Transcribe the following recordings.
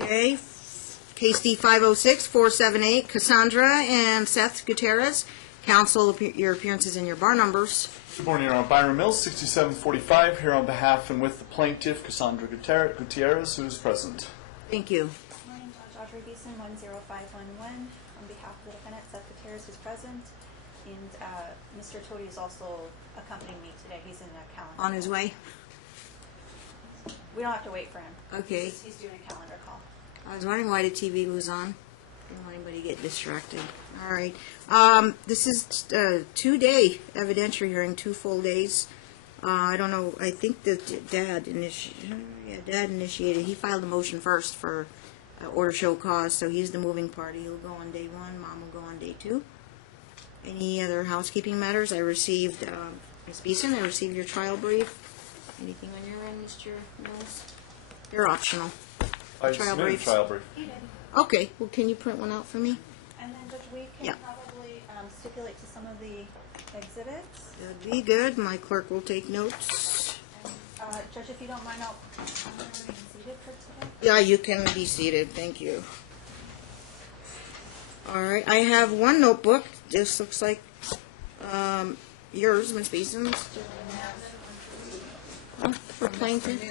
Okay. Case D 506-478, Casandra and Seth Gutierrez. Counsel, your appearances and your bar numbers. Good morning, Your Honor. Byron Mills, 6745, here on behalf and with the plaintiff, Casandra Gutierrez, who is present. Thank you. Good morning, Judge Audrey Beeson, 10511. On behalf of the defendant, Seth Gutierrez, is present. And Mr. Tody is also accompanying me today. He's in the calendar. On his way? We don't have to wait for him. Okay. He's doing a calendar call. I was wondering why the TV was on. Don't want anybody to get distracted. All right. This is a 2-day evidentiary hearing, 2 full days. I don't know. I think that Dad initiated. He filed the motion first for order show cause, so he's the moving party. He'll go on day 1. Mom will go on day 2. Any other housekeeping matters? I received, Ms. Beeson, I received your trial brief. Anything on your end, Mr. Mills? They're optional. I Trial submitted briefs. a trial brief. He did. Okay. Well, can you print one out for me? And then, Judge, we can Yeah. probably stipulate to some of the exhibits. That'd be good. My clerk will take notes. And, Judge, if you don't mind, I'm already seated for today. Yeah, you can be seated. Thank you. All right. I have one notebook. This looks like yours, Ms. Beeson's. Oh, for plaintiff.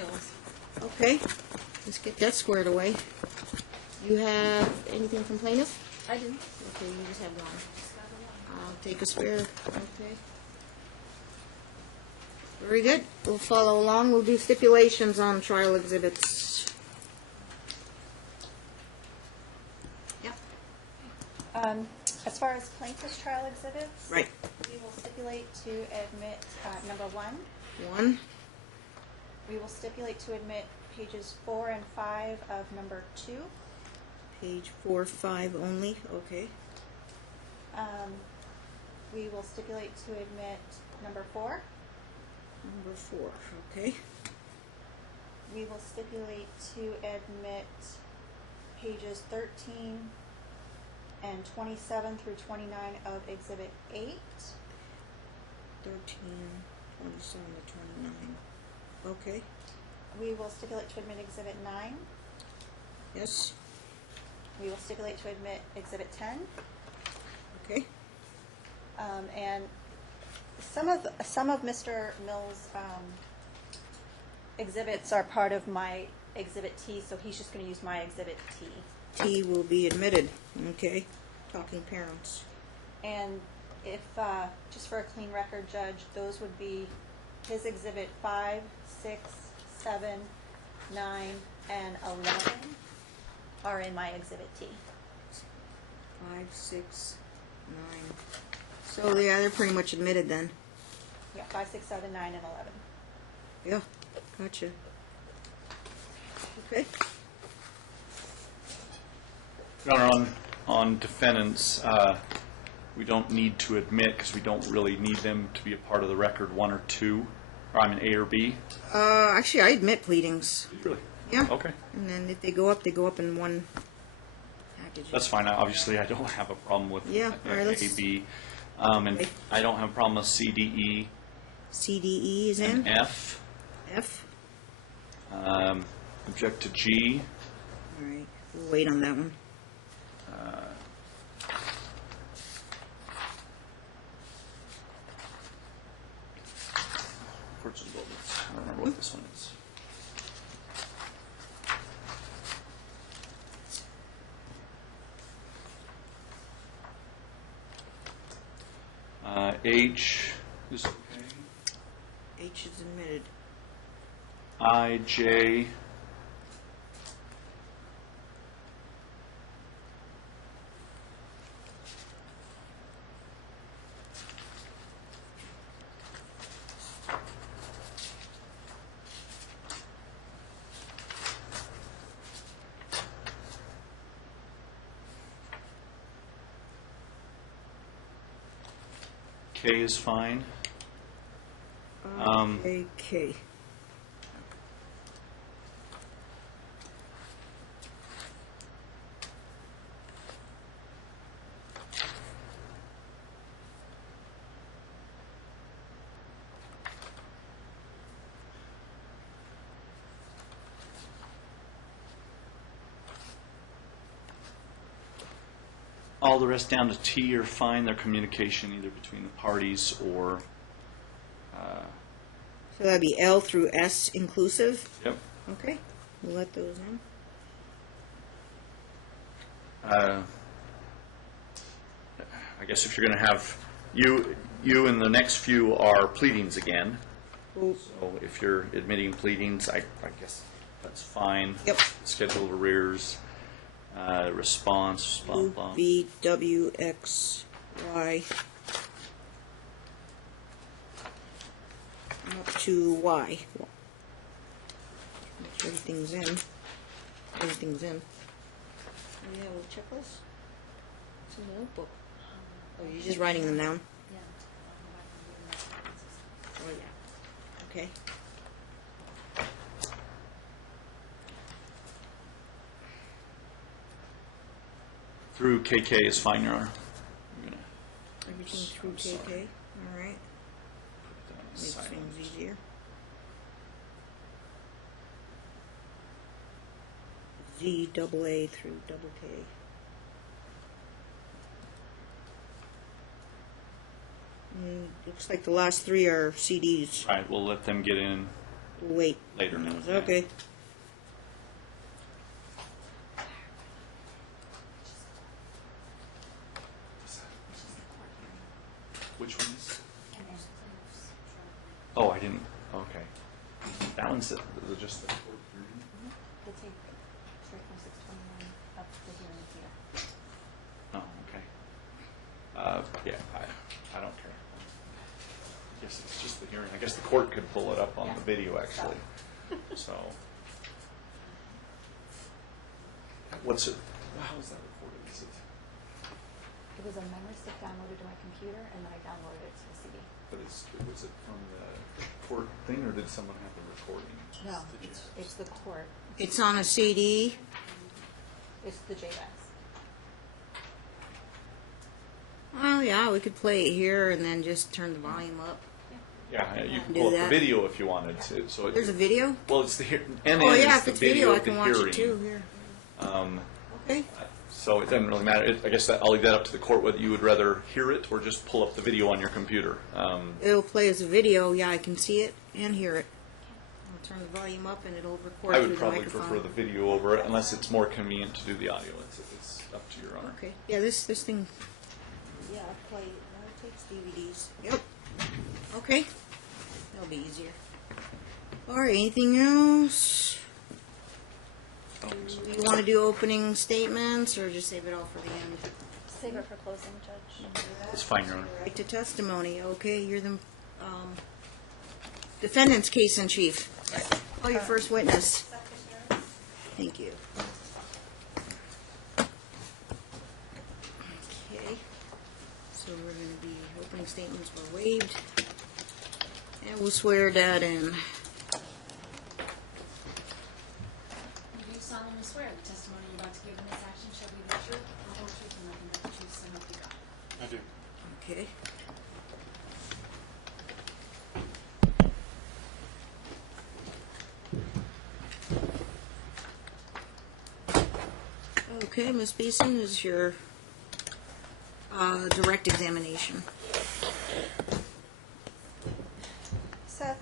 Okay. Let's get that squared away. You have anything from plaintiff? I do. Okay, you just have one. I'll take a spare. Okay. Very good. We'll follow along. We'll do stipulations on trial exhibits. Yep. As far as plaintiff's trial exhibits, Right. we will stipulate to admit number 1. 1. We will stipulate to admit pages 4 and 5 of number 2. Page 4, 5 only. Okay. We will stipulate to admit number 4. Number 4. Okay. We will stipulate to admit pages 13 and 27 through 29 of Exhibit 8. 13, 27 to 29. Okay. We will stipulate to admit Exhibit 9. Yes. We will stipulate to admit Exhibit 10. Okay. And some of Mr. Mills' exhibits are part of my Exhibit T, so he's just going to use my Exhibit T. T will be admitted. Okay. Talking parents. And if, just for a clean record, Judge, those would be his Exhibit 5, 6, 7, 9, and 11 are in my Exhibit T. 5, 6, 9. So yeah, they're pretty much admitted then. Yeah, 5, 6, 7, 9, and 11. Yeah. Gotcha. Okay. Your Honor, on defendants, we don't need to admit because we don't really need them to be a part of the record 1 or 2, or I mean A or B. Actually, I admit pleadings. Really? Yeah. Okay. And then if they go up in one package. That's fine. Obviously, I don't have a problem with Yeah, all right, let's- A, B. And Okay. I don't have a problem with C, D, E, C, D, E is and in. F. F. Object to G. All right. We'll wait on that one. Courts of Wilderness. I don't remember what this one is. H is okay. H is admitted. I, J. K is fine. K. All the rest down to T are fine. Their communication either between the parties or, So that'd be L through S inclusive? yep. Okay, we'll let those in. I guess if you're going to have, you and the next few are pleadings again. Ooh. So if you're admitting pleadings, I guess that's fine. Yep. Scheduled arrears, response, blah, blah. V, W, X, Y. Up to Y. Make sure everything's in. Everything's in. Oh, yeah, with checklist? It's in the notebook. Oh, you're just writing them down? Oh, yeah. Okay. Through KK is fine, Your Honor. I'm gonna Everything through I'm sorry. KK. All right. put that on Makes silent. things easier. Z, double A through double K. Looks like the last three are CDs. All right, we'll let them get in. We'll wait. Later now, yeah. Okay. Which ones? Oh, I didn't, okay. That one's just the court hearing? They take straight from 621 up to the hearing here. Oh, okay. Yeah, I don't care. I guess it's just the hearing. I guess the court could pull it up on the video, actually. So. What's it, how is that recorded? Is it, It was a memory stick downloaded to my computer, and then I downloaded it to the CD. but was it from the court thing, or did someone have the recording? No, it's the court. It's on a CD. It's the JVAS. Oh, yeah, we could play it here and then just turn the volume up. Yeah, you can Do pull up the that. video if you wanted to. So There's a video? Well, it's the and Oh, it's yeah, if the it's video, I of the can watch hearing. it too here. Okay. So it doesn't really matter. I guess I'll leave that up to the court whether you would rather hear it or just pull up the video on your computer. It'll play as a video. Yeah, I can see it and hear it. I'll turn the volume up and it'll record I through would the probably microphone. prefer the video over it unless it's more convenient to do the audio. It's up to your honor. Okay. Yeah, this thing. Yeah, I'll play it. No, it takes DVDs. Yep. Okay. That'll be easier. All right. Anything else? Do you want to do opening statements or just save it all for the end? Save it for closing, Judge. It's fine, your honor. Right to testimony. Okay, you're the defendant's case in chief. Oh, your first witness. Thank you. Okay. So we're going to be opening statements were waived. And we'll swear that in. You do solemnly swear the testimony you're about to give in this action shall be the truth, the whole truth, and nothing but the truth, so help you God. I do. Okay. Okay, Ms. Beeson, is your direct examination. Seth,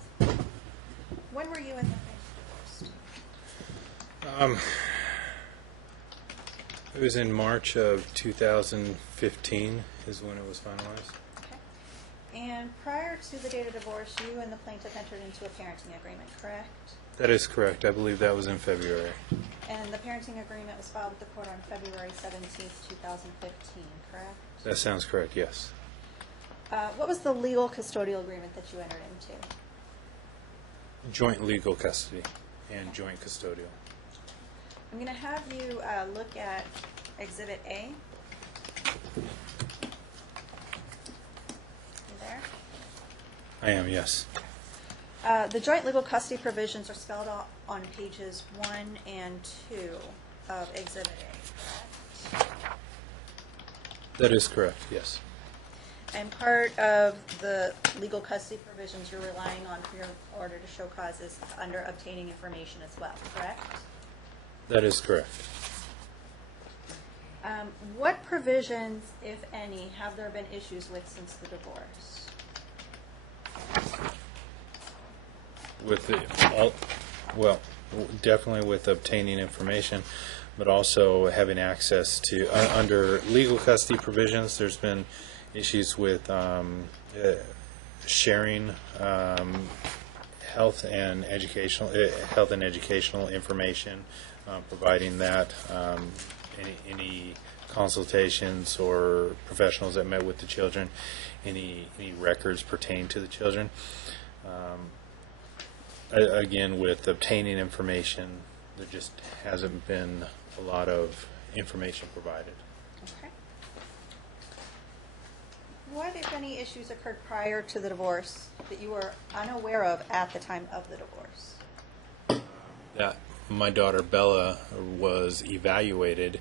when were you and the plaintiff divorced? It was in March of 2015 is when it was finalized. Okay. And prior to the date of divorce, you and the plaintiff entered into a parenting agreement, correct? That is correct. I believe that was in February. And the parenting agreement was filed with the court on February 17th, 2015, correct? That sounds correct, yes. What was the legal custodial agreement that you entered into? Joint legal custody and joint custodial. I'm going to have you look at Exhibit A. You there? I am, yes. The joint legal custody provisions are spelled out on pages 1 and 2 of Exhibit A, correct? That is correct, yes. And part of the legal custody provisions you're relying on for your order to show cause is under obtaining information as well, correct? That is correct. What provisions, if any, have there been issues with since the divorce? With well, definitely with obtaining information, but also having access to, under legal custody provisions, there's been issues with sharing health and educational information, providing that, any consultations or professionals that met with the children, any records pertaining to the children. Again, with obtaining information, there just hasn't been a lot of information provided. Okay. What, if any, issues occurred prior to the divorce that you were unaware of at the time of the divorce? That my daughter Bella was evaluated.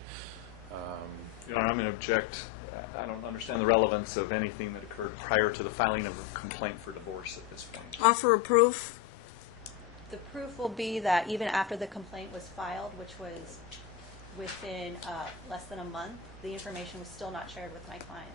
Your Honor, I'm going to object. I don't understand the relevance of anything that occurred prior to the filing of a complaint for divorce at this point. Offer of proof? The proof will be that even after the complaint was filed, which was within less than a month, the information was still not shared with my client.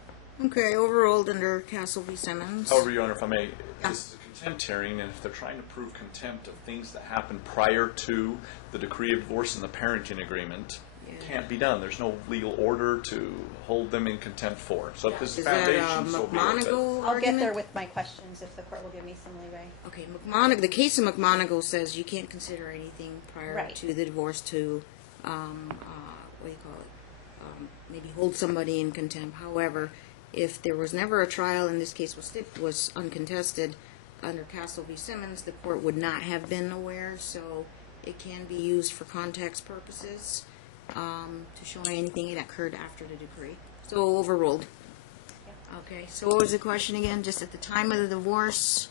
Okay, overruled under Castle v. Simmons. However, Your Honor, if I may, this is a contempt hearing, and if they're trying to prove contempt of things that happened prior to the decree of divorce and the parenting agreement, it can't be done. There's no legal order to hold them in contempt for. So if this Is foundation, that so be it. McMonagle I'll get there argument? with my questions if the court will give me some leeway. Okay, the case of McMonagle says you can't consider anything prior Right. to the divorce to, what do you call it, maybe hold somebody in contempt. However, if there was never a trial, and this case was uncontested, under Castle v. Simmons, the court would not have been aware, so it can be used for context purposes to show anything that occurred after the decree. So overruled. Yeah. Okay, so what was the question again? Just at the time of the divorce?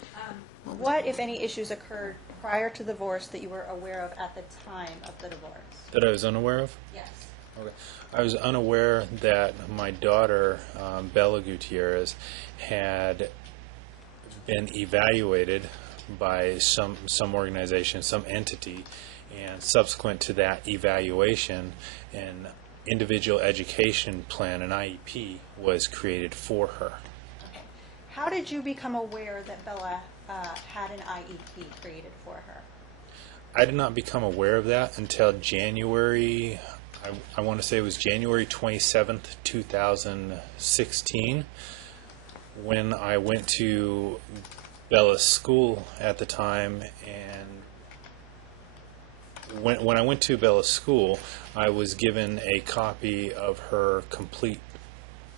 What, if any, issues occurred prior to the divorce that you were aware of at the time of the divorce? That I was unaware of? Yes. Okay. I was unaware that my daughter, Bella Gutierrez, had been evaluated by some organization, some entity, and subsequent to that evaluation, an individual education plan, an IEP, was created for her. Okay. How did you become aware that Bella had an IEP created for her? I did not become aware of that until January, I want to say it was January 27th, 2016, when I went to Bella's school at the time. And when I went to Bella's school, I was given a copy of her complete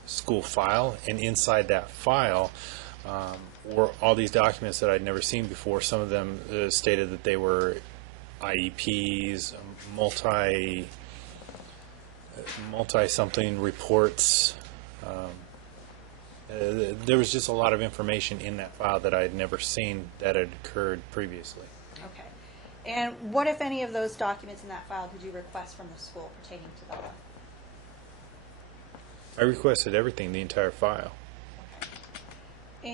school file, and inside that file were all these documents that I'd never seen before. Some of them stated that they were IEPs, multi-something reports. There was just a lot of information in that file that I had never seen that had occurred previously. Okay. And what, if any, of those documents in that file did you request from the school pertaining to Bella? I requested everything, the entire file. Okay.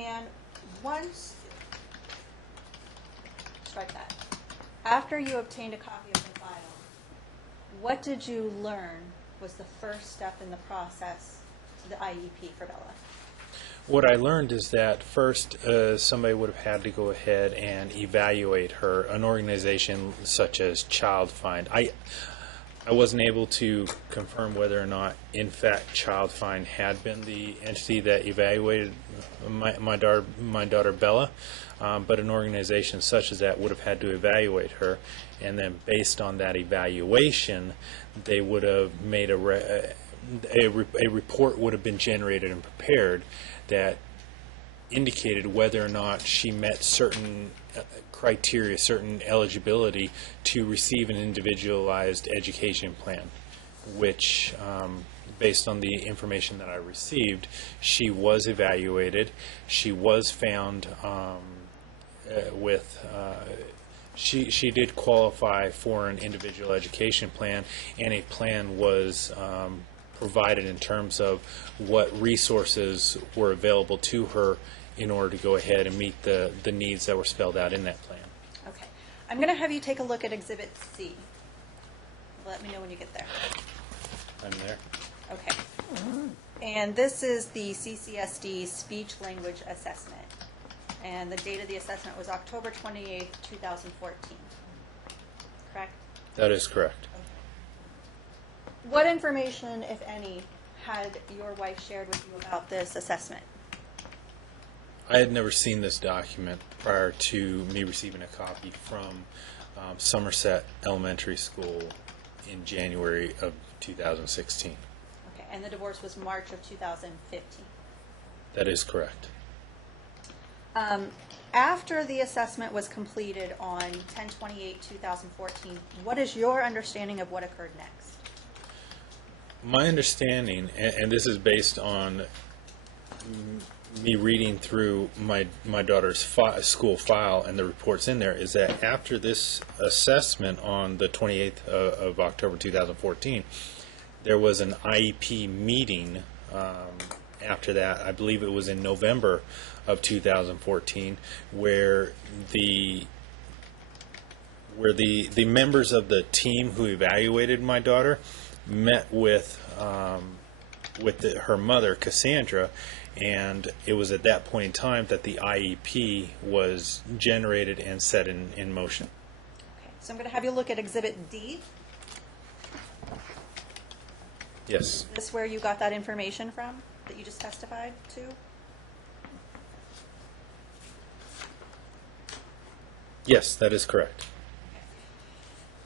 And once, strike that. After you obtained a copy of the file, what did you learn was the first step in the process to the IEP for Bella? What I learned is that first somebody would have had to go ahead and evaluate her, an organization such as Child Find. I wasn't able to confirm whether or not, in fact, Child Find had been the entity that evaluated my daughter Bella, but an organization such as that would have had to evaluate her, and then based on that evaluation, they would have made a report would have been generated and prepared that indicated whether or not she met certain criteria, certain eligibility to receive an individualized education plan, which, based on the information that I received, she was evaluated. She was found she did qualify for an individual education plan, and a plan was provided in terms of what resources were available to her in order to go ahead and meet the needs that were spelled out in that plan. Okay. I'm going to have you take a look at Exhibit C. Let me know when you get there. I'm there. Okay. And this is the CCSD speech language assessment. And the date of the assessment was October 28th, 2014. Correct? That is correct. What information, if any, had your wife shared with you about this assessment? I had never seen this document prior to me receiving a copy from Somerset Elementary School in January of 2016. Okay, and the divorce was March of 2015. That is correct. After the assessment was completed on 10/28/2014, what is your understanding of what occurred next? My understanding, and this is based on me reading through my daughter's school file and the reports in there, is that after this assessment on the 28th of October 2014, there was an IEP meeting after that. I believe it was in November of 2014, where the members of the team who evaluated my daughter met with her mother, Casandra, and it was at that point in time that the IEP was generated and set in motion. Okay, so I'm going to have you look at Exhibit D. Yes. Is this where you got that information from that you just testified to? Yes, that is correct.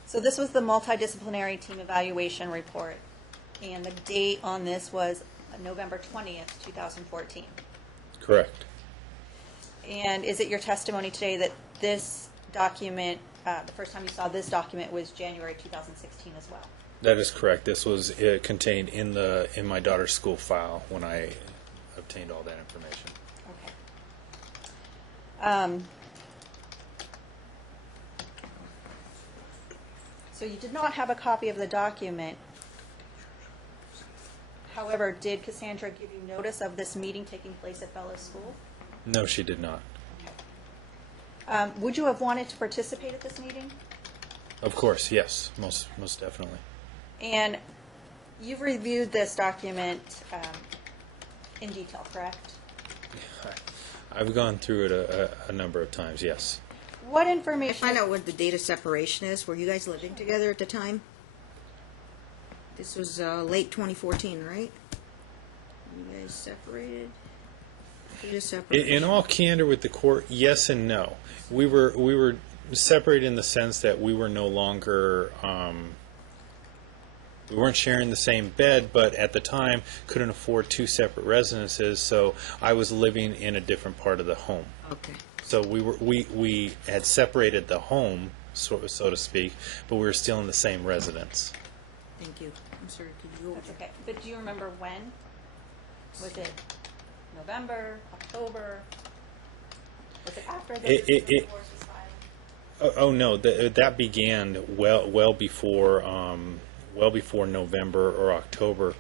So this was the multidisciplinary team evaluation report, and the date on this was November 20th, 2014. Correct. And is it your testimony today that this document, the first time you saw this document was January 2016 as well? That is correct. This was contained in my daughter's school file when I obtained all that information. Okay. So you did not have a copy of the document. However, did Casandra give you notice of this meeting taking place at Bellows School? No, she did not. Would you have wanted to participate at this meeting? Of course, yes, most definitely. And you've reviewed this document in detail, correct? I've gone through it a number of times, yes. What I information? find out what the date of separation is. Were you guys living together at the time? This was late 2014, right? You guys separated? Date of separation. In all candor with the court, yes and no. We were separated in the sense that we were no longer we weren't sharing the same bed, but at the time couldn't afford two separate residences, so I was living in a different part of the home. Okay. So we had separated the home, so to speak, but we were still in the same residence. Thank you. I'm sorry, could you go That's okay. But do you remember when? Was it November, October? Was it after the divorce was filed? Oh no, that began well before November or October.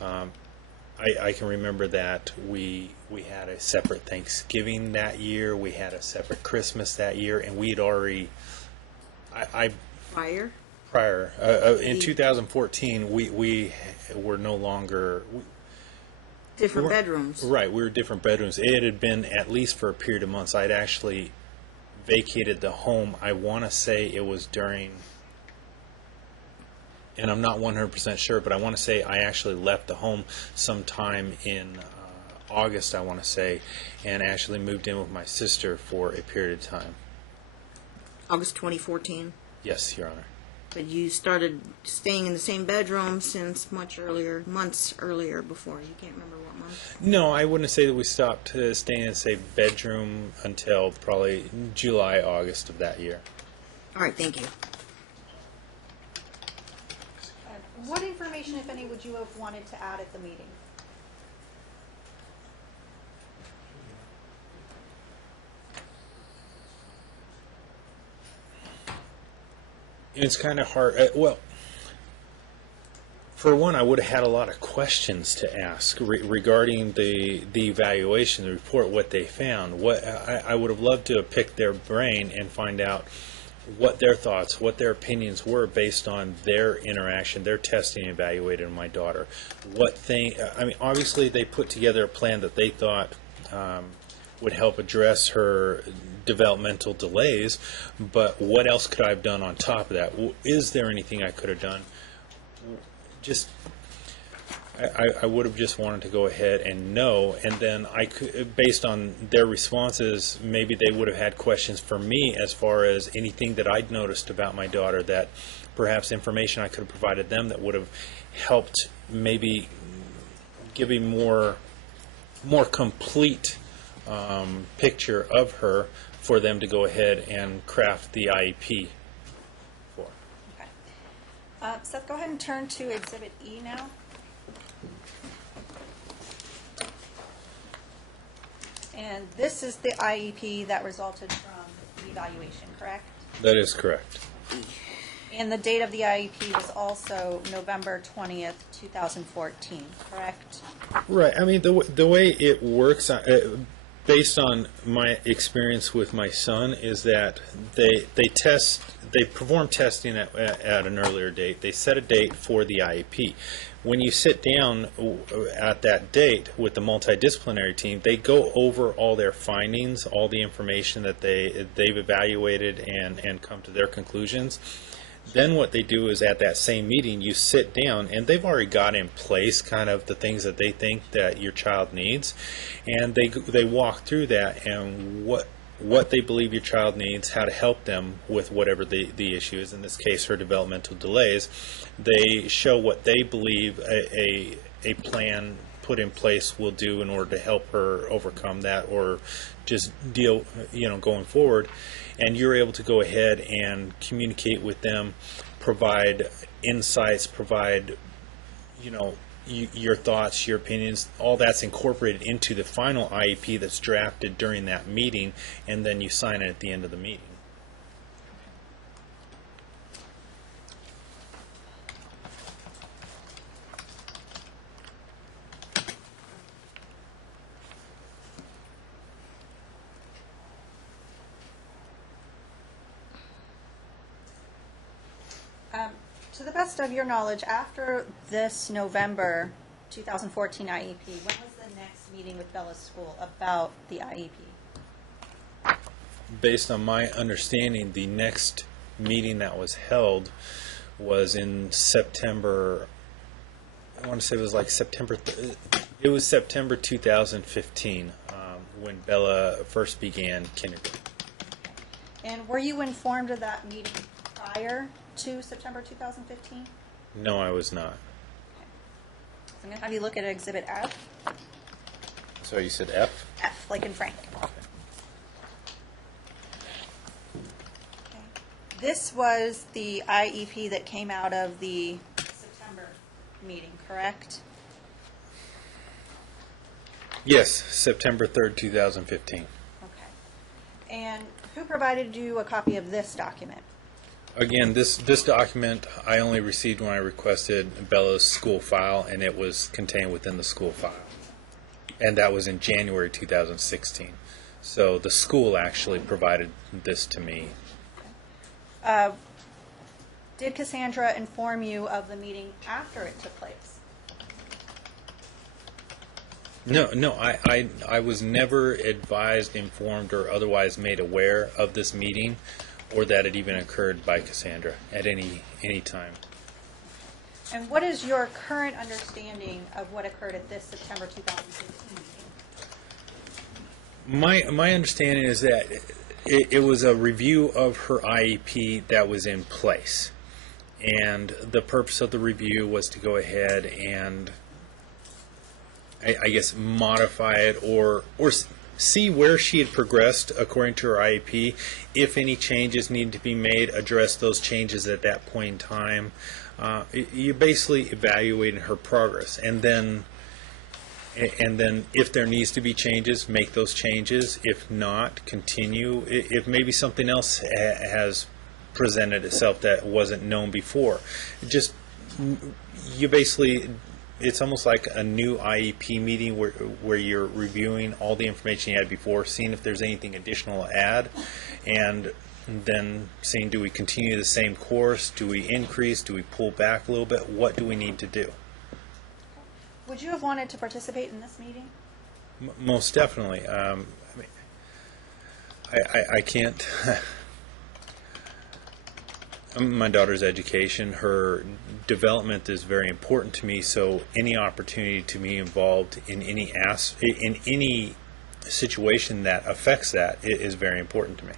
I can remember that we had a separate Thanksgiving that year. We had a separate Christmas that year, and we had already. Prior? In 2014, we were no longer. Different bedrooms. Right, we were different bedrooms. It had been at least for a period of months. I'd actually vacated the home. I want to say it was during, and I'm not 100% sure, but I want to say I actually left the home sometime in August, I want to say, and actually moved in with my sister for a period of time. August 2014. Yes, Your Honor. But you started staying in the same bedroom since months earlier before. You can't remember what month? No, I wouldn't say that we stopped staying in the same bedroom until probably July, August of that year. All right, thank you. What information, if any, would you have wanted to add at the meeting? It's kind of hard. Well, for one, I would have had a lot of questions to ask regarding the evaluation, the report, what they found. I would have loved to have picked their brain and find out what their thoughts, what their opinions were based on their interaction, their testing and evaluating my daughter. Obviously they put together a plan that they thought would help address her developmental delays, but what else could I have done on top of that? Is there anything I could have done? I would have just wanted to go ahead and know, and then I could, based on their responses, maybe they would have had questions for me as far as anything that I'd noticed about my daughter, that perhaps information I could have provided them that would have helped maybe give a more complete picture of her for them to go ahead and craft the IEP for. Okay. Seth, go ahead and turn to Exhibit E now. And this is the IEP that resulted from the evaluation, correct? That is correct. And the date of the IEP was also November 20th, 2014, correct? Right. I mean, the way it works, based on my experience with my son, is that they perform testing at an earlier date. They set a date for the IEP. When you sit down at that date with the multidisciplinary team, they go over all their findings, all the information that they've evaluated and come to their conclusions. Then what they do is at that same meeting, you sit down, and they've already got in place kind of the things that they think that your child needs, and they walk through that and what they believe your child needs, how to help them with whatever the issue is, in this case her developmental delays. They show what they believe a plan put in place will do in order to help her overcome that or just deal, going forward. And you're able to go ahead and communicate with them, provide insights, provide, your thoughts, your opinions. All that's incorporated into the final IEP that's drafted during that meeting, and then you sign it at the end of the meeting. To the best of your knowledge, after this November 2014 IEP, when was the next meeting with Bella's school about the IEP? Based on my understanding, the next meeting that was held was in September. I want to say it was like September. It was September 2015 when Bella first began kindergarten. And were you informed of that meeting prior to September 2015? No, I was not. So I'm going to have you look at Exhibit F. So you said F? F, like in Frank. Okay. This was the IEP that came out of the September meeting, correct? Yes, September 3rd, 2015. Okay. And who provided you a copy of this document? Again, this document I only received when I requested Bella's school file, and it was contained within the school file. And that was in January 2016. So the school actually provided this to me. Did Casandra inform you of the meeting after it took place? No, I was never advised, informed, or otherwise made aware of this meeting, or that it even occurred by Casandra at any time. And what is your current understanding of what occurred at this September 2016 meeting? My understanding is that it was a review of her IEP that was in place. And the purpose of the review was to go ahead and, I guess, modify it or see where she had progressed according to her IEP. If any changes need to be made, address those changes at that point in time. You basically evaluating her progress, and then if there needs to be changes, make those changes. If not, continue. If maybe something else has presented itself that wasn't known before, you basically, it's almost like a new IEP meeting where you're reviewing all the information you had before, seeing if there's anything additional to add, and then seeing, do we continue the same course? Do we increase? Do we pull back a little bit? What do we need to do? Would you have wanted to participate in this meeting? Most definitely. I can't. My daughter's education, her development is very important to me. So any opportunity to be involved in any situation that affects that is very important to me.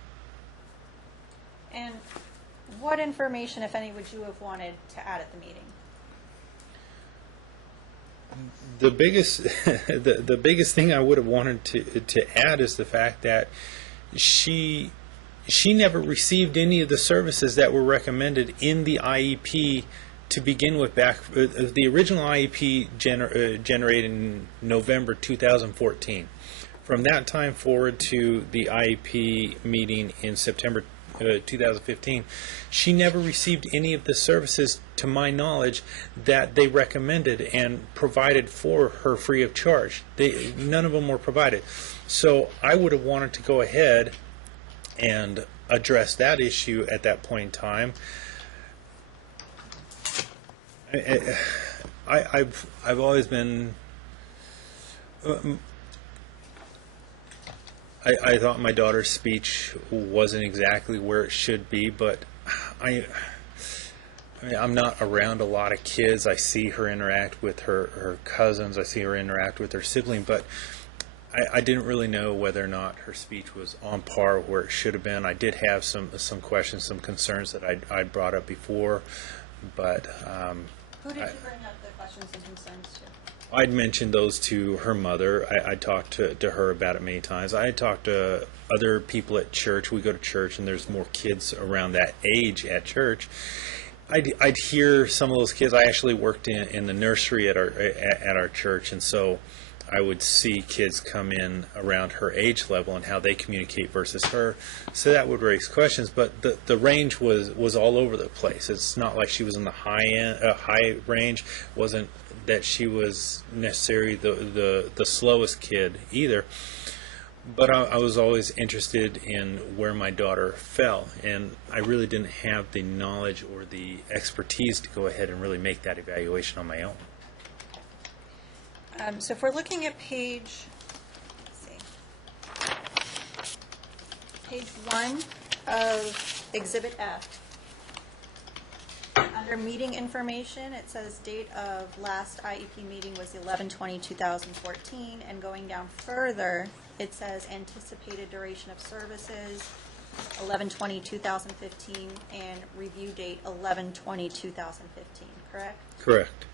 And what information, if any, would you have wanted to add at the meeting? The biggest, the biggest thing I would have wanted to add is the fact that she never received any of the services that were recommended in the IEP to begin with. The original IEP generated in November 2014. From that time forward to the IEP meeting in September 2015, she never received any of the services, to my knowledge, that they recommended and provided for her free of charge. None of them were provided. So I would have wanted to go ahead and address that issue at that point in time. I've always been. I thought my daughter's speech wasn't exactly where it should be, but I'm not around a lot of kids. I see her interact with her cousins. I see her interact with her sibling, but I didn't really know whether or not her speech was on par where it should have been. I did have some questions, some concerns that I brought up before, but Who did you bring up the questions and concerns to? I'd mentioned those to her mother. I talked to her about it many times. I talked to other people at church. We go to church, and there's more kids around that age at church. I'd hear some of those kids. I actually worked in the nursery at our church, and so I would see kids come in around her age level and how they communicate versus her. So that would raise questions, but the range was all over the place. It's not like she was in the high range. It wasn't that she was necessarily the slowest kid either. But I was always interested in where my daughter fell, and I really didn't have the knowledge or the expertise to go ahead and really make that evaluation on my own. So if we're looking at page 1 of Exhibit F, under meeting information, it says date of last IEP meeting was 11/20/2014, and going down further, it says anticipated duration of services 11/20/2015 and review date 11/20/2015, correct? Correct.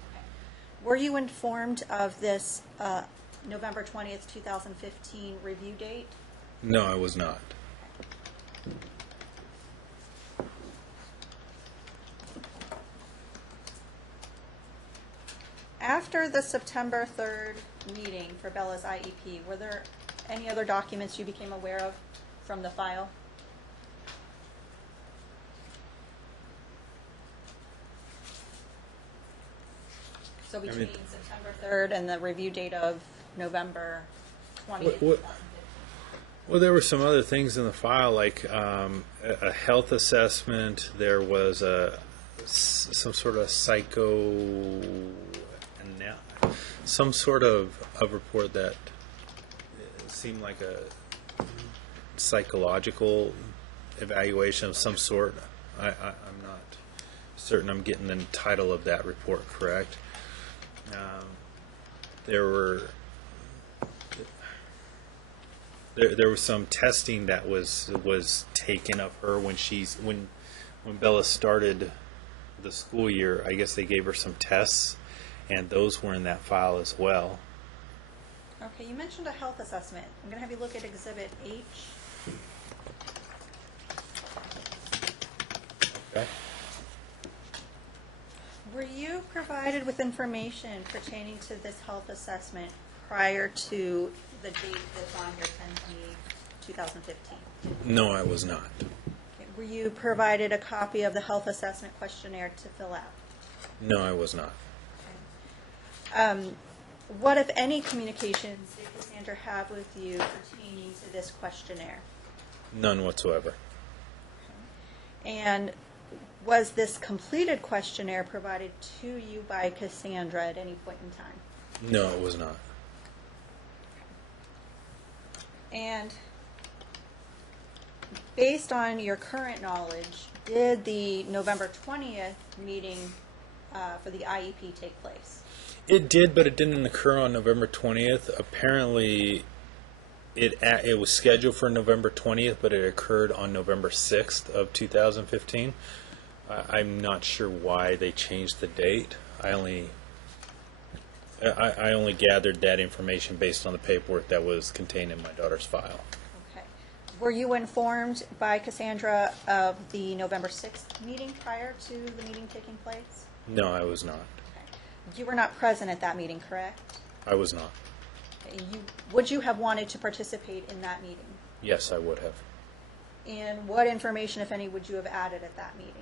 Were you informed of this November 20th, 2015 review date? No, I was not. After the September 3rd meeting for Bella's IEP, were there any other documents you became aware of from the file? So between September 3rd and the review date of November 20th? Well, there were some other things in the file, like a health assessment. There was some sort of some sort of report that seemed like a psychological evaluation of some sort. I'm not certain I'm getting the title of that report correct. There was some testing that was taken of her when Bella started the school year. I guess they gave her some tests, and those were in that file as well. Okay, you mentioned a health assessment. I'm going to have you look at Exhibit H. Okay. Were you provided with information pertaining to this health assessment prior to the date that's on your 10/20/2015? No, I was not. Okay. Were you provided a copy of the health assessment questionnaire to fill out? No, I was not. Okay. What, if any, communications did Casandra have with you pertaining to this questionnaire? None whatsoever. And was this completed questionnaire provided to you by Casandra at any point in time? No, it was not. And based on your current knowledge, did the November 20th meeting for the IEP take place? It did, but it didn't occur on November 20th. Apparently, it was scheduled for November 20th, but it occurred on November 6th of 2015. I'm not sure why they changed the date. I only gathered that information based on the paperwork that was contained in my daughter's file. Okay. Were you informed by Casandra of the November 6th meeting prior to the meeting taking place? No, I was not. Okay. You were not present at that meeting, correct? I was not. Would you have wanted to participate in that meeting? Yes, I would have. And what information, if any, would you have added at that meeting?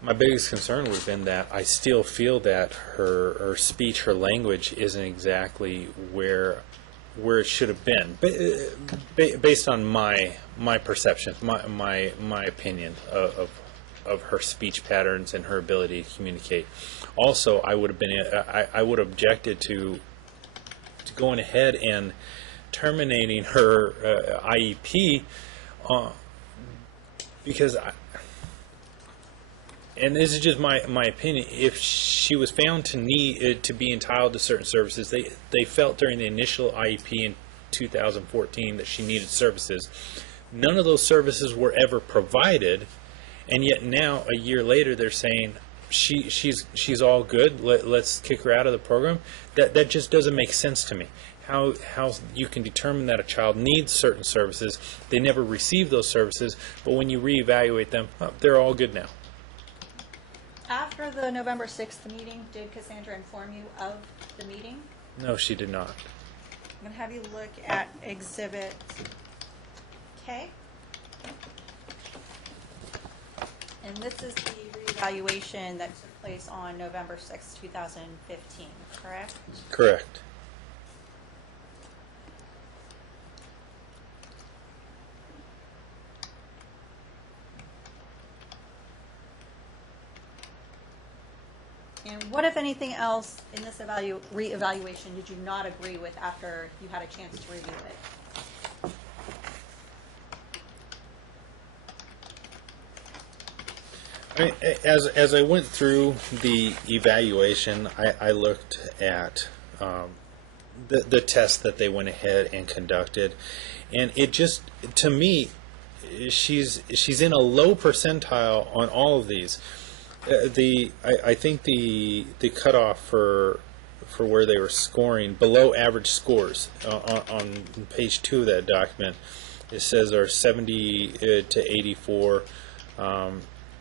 My biggest concern would have been that I still feel that her speech, her language, isn't exactly where it should have been, based on my perception, my opinion of her speech patterns and her ability to communicate. Also, I would have objected to going ahead and terminating her IEP because and this is just my opinion, if she was found to need to be entitled to certain services, they felt during the initial IEP in 2014 that she needed services. None of those services were ever provided, and yet now, a year later, they're saying she's all good. Let's kick her out of the program. That just doesn't make sense to me. How you can determine that a child needs certain services, they never receive those services, but when you reevaluate them, they're all good now. After the November 6th meeting, did Casandra inform you of the meeting? No, she did not. I'm going to have you look at Exhibit K. And this is the reevaluation that took place on November 6th, 2015, correct? Correct. And what, if anything else, in this reevaluation did you not agree with after you had a chance to review it? As I went through the evaluation, I looked at the test that they went ahead and conducted, and it just, to me, she's in a low percentile on all of these. I think the cutoff for where they were scoring below average scores on page 2 of that document, it says are 70 to 84,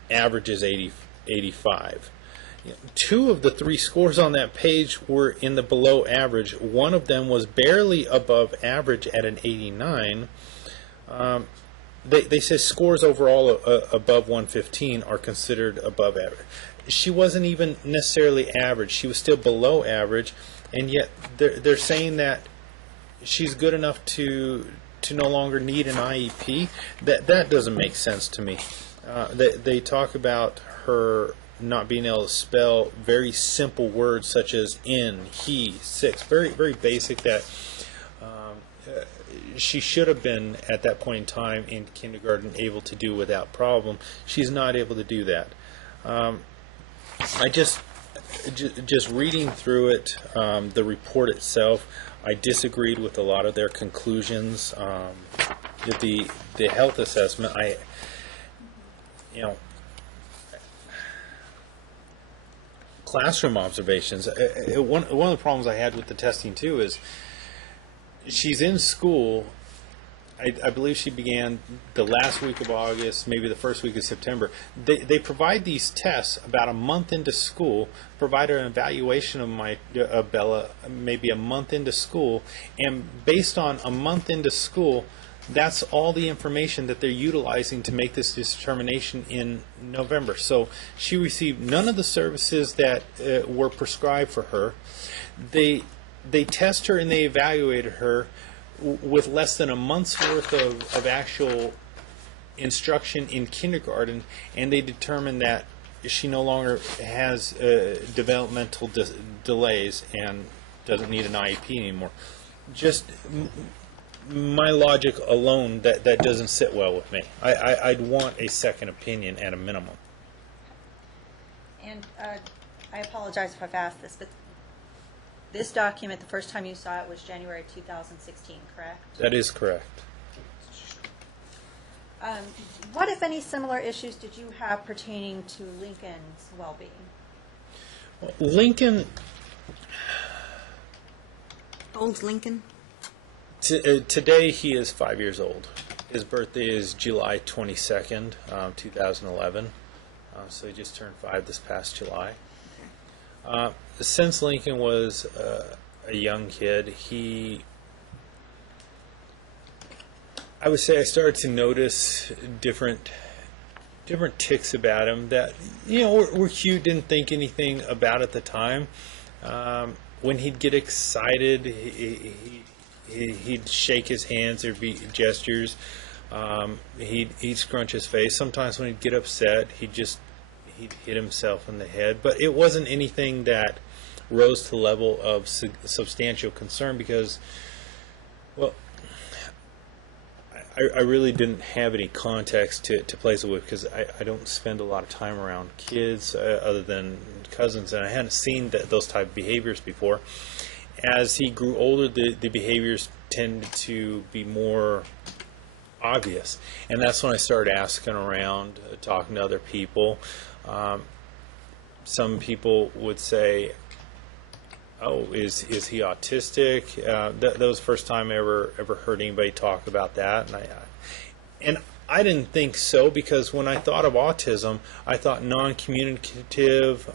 average is 85. Two of the three scores on that page were in the below average. One of them was barely above average at an 89. They say scores overall above 115 are considered above average. She wasn't even necessarily average. She was still below average, and yet they're saying that she's good enough to no longer need an IEP. That doesn't make sense to me. They talk about her not being able to spell very simple words such as in, he, six, very, very basic, that she should have been at that point in time in kindergarten able to do without problem. She's not able to do that. I just reading through it, the report itself, I disagreed with a lot of their conclusions. The health assessment, classroom observations. One of the problems I had with the testing too is she's in school. I believe she began the last week of August, maybe the first week of September. They provide these tests about a month into school, provide an evaluation of Bella maybe a month into school, and based on a month into school, that's all the information that they're utilizing to make this determination in November. So she received none of the services that were prescribed for her. They test her and they evaluated her with less than a month's worth of actual instruction in kindergarten, and they determined that she no longer has developmental delays and doesn't need an IEP anymore. Just my logic alone, that doesn't sit well with me. I'd want a second opinion at a minimum. And I apologize if I've asked this, but this document, the first time you saw it was January 2016, correct? That is correct. What, if any, similar issues did you have pertaining to Lincoln's well-being? Lincoln, Old Lincoln? today he is 5 years old. His birthday is July 22nd, 2011. So he just turned 5 this past July. Since Lincoln was a young kid, I would say I started to notice different tics about him that, were cute, didn't think anything about at the time. When he'd get excited, he'd shake his hands, there'd be gestures. He'd scrunch his face. Sometimes when he'd get upset, he'd hit himself in the head. But it wasn't anything that rose to the level of substantial concern because, well, I really didn't have any context to place it with because I don't spend a lot of time around kids other than cousins, and I hadn't seen those type of behaviors before. As he grew older, the behaviors tended to be more obvious, and that's when I started asking around, talking to other people. Some people would say, "Oh, is he autistic?" That was the first time I ever heard anybody talk about that, and I didn't think so because when I thought of autism, I thought non-communicative.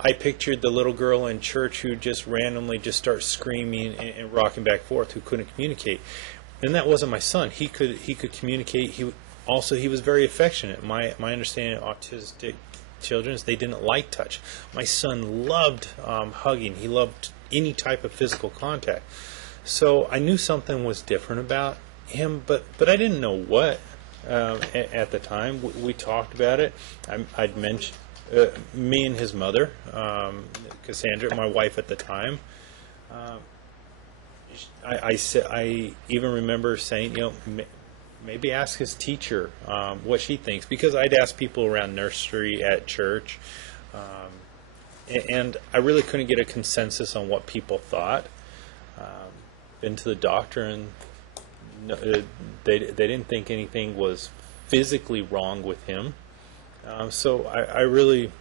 I pictured the little girl in church who just randomly just starts screaming and rocking back and forth, who couldn't communicate, and that wasn't my son. He could communicate. He was very affectionate. My understanding of autistic children is they didn't like touch. My son loved hugging. He loved any type of physical contact. So I knew something was different about him, but I didn't know what at the time. We talked about it. I'd mentioned me and his mother, Casandra, my wife at the time. I even remember saying, maybe ask his teacher what she thinks, because I'd ask people around nursery, at church, and I really couldn't get a consensus on what people thought. Been to the doctor, and they didn't think anything was physically wrong with him. So I was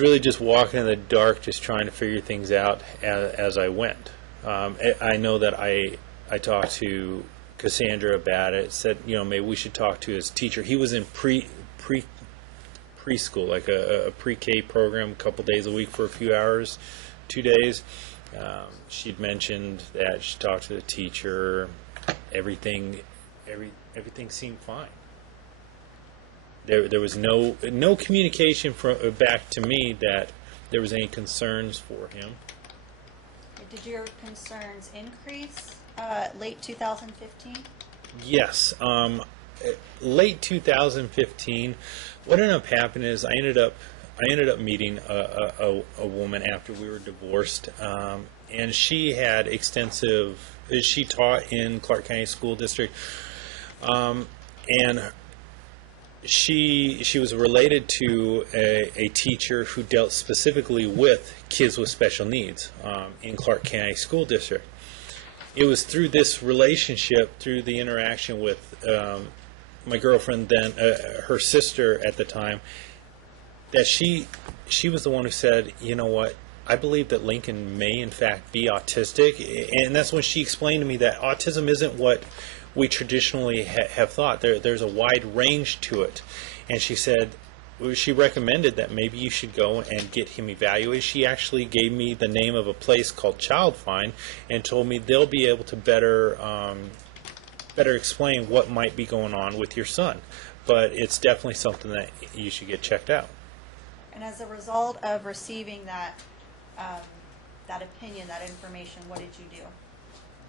really just walking in the dark, just trying to figure things out as I went. I know that I talked to Casandra about it, said, maybe we should talk to his teacher. He was in preschool, like a pre-K program, a couple days a week for a few hours, 2 days. She'd mentioned that she talked to the teacher. Everything seemed fine. There was no communication back to me that there was any concerns for him. Did your concerns increase late 2015? Yes. Late 2015, what ended up happening is I ended up meeting a woman after we were divorced, and she had she taught in Clark County School District, and she was related to a teacher who dealt specifically with kids with special needs in Clark County School District. It was through this relationship, through the interaction with my girlfriend then, her sister at the time, that she was the one who said, you know what, I believe that Lincoln may in fact be autistic. And that's when she explained to me that autism isn't what we traditionally have thought. There's a wide range to it. And she said, she recommended that maybe you should go and get him evaluated. She actually gave me the name of a place called Child Find and told me they'll be able to better explain what might be going on with your son. But it's definitely something that you should get checked out. And as a result of receiving that opinion, that information, what did you do?